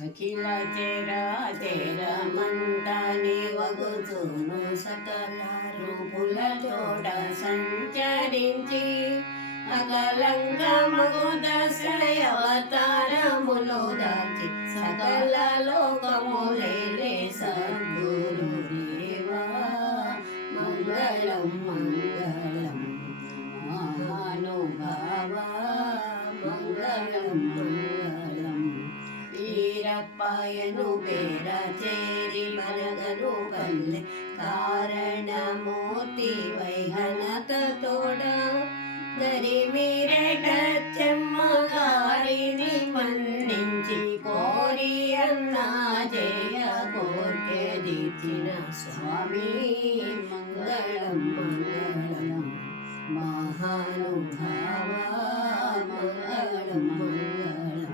అఖిల చెరాచెరమంతని వగుచును సకల రూపుల చోట సంచరించి అకలంకమగు దశయవతారములు దాచి సకల లోకములేలే సద్గురు దేవా మంగళం మంగళం మహానుభావా మంగళం మంగళం వీరప్పయను పేర చేరి మరగను పల్లె కారణమూర్తి వైఘనత తోడ గరిమీరెట చెమ్మగారిని మన్నించి కోరి అన్నా జయ కోర్కె దిచ్చిన స్వామి మంగళం మంగళం మహానుభావా మంగళం మంగళం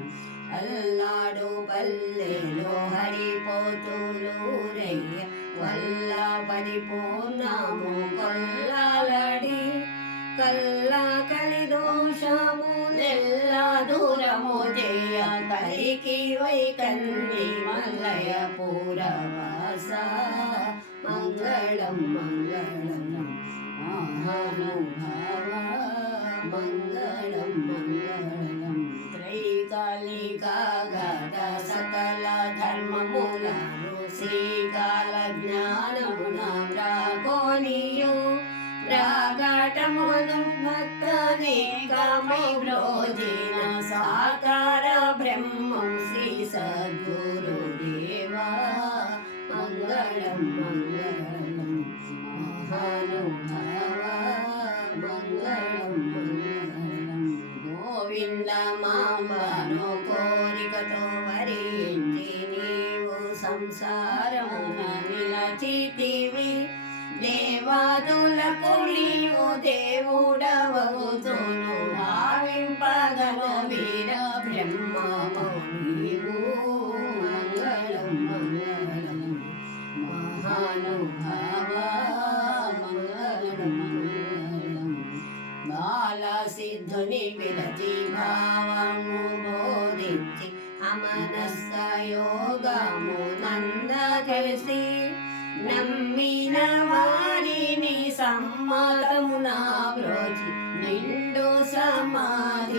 అల్లాడు పల్లెలో హరిపోతులూరయ్య వల్ల పరిపూర్ణము కొల్లాలడి కల్లా కలిదోషములెల్ల దూరము జయ కలికి వైకల్లి మల్లయ పూరవాస మంగళం మంగళం మహానుభావా మంగళం మంగళం త్రైకాలికాగత సకల ధర్మమూలాలు శ్రీకాల జ్ఞానమున ప్రాకోనియు ప్రాగటమును భక్తనేకమై బ్రోజిన సాకార బ్రహ్మం శ్రీ సద్గురు దేవా మంగళం మంగళం మహానుభావా మంగళం మంగళం గోవింద మాంబను కోరికతో వరించి నీవు సంసారమున నిలచితివి దేవాదులకు నీవు దేవుడవగుతును భావింపగను వీర బ్రహ్మము నీవు మంగళం మంగళం మహానుభావా మంగళం మంగళం బాల సిద్ధుని పిలచి భావము బోధించి అమనస్క యోగము నంద కలిసి నమ్మిన వారిని సమ్మతమున బ్రోచి నిండు సమాధి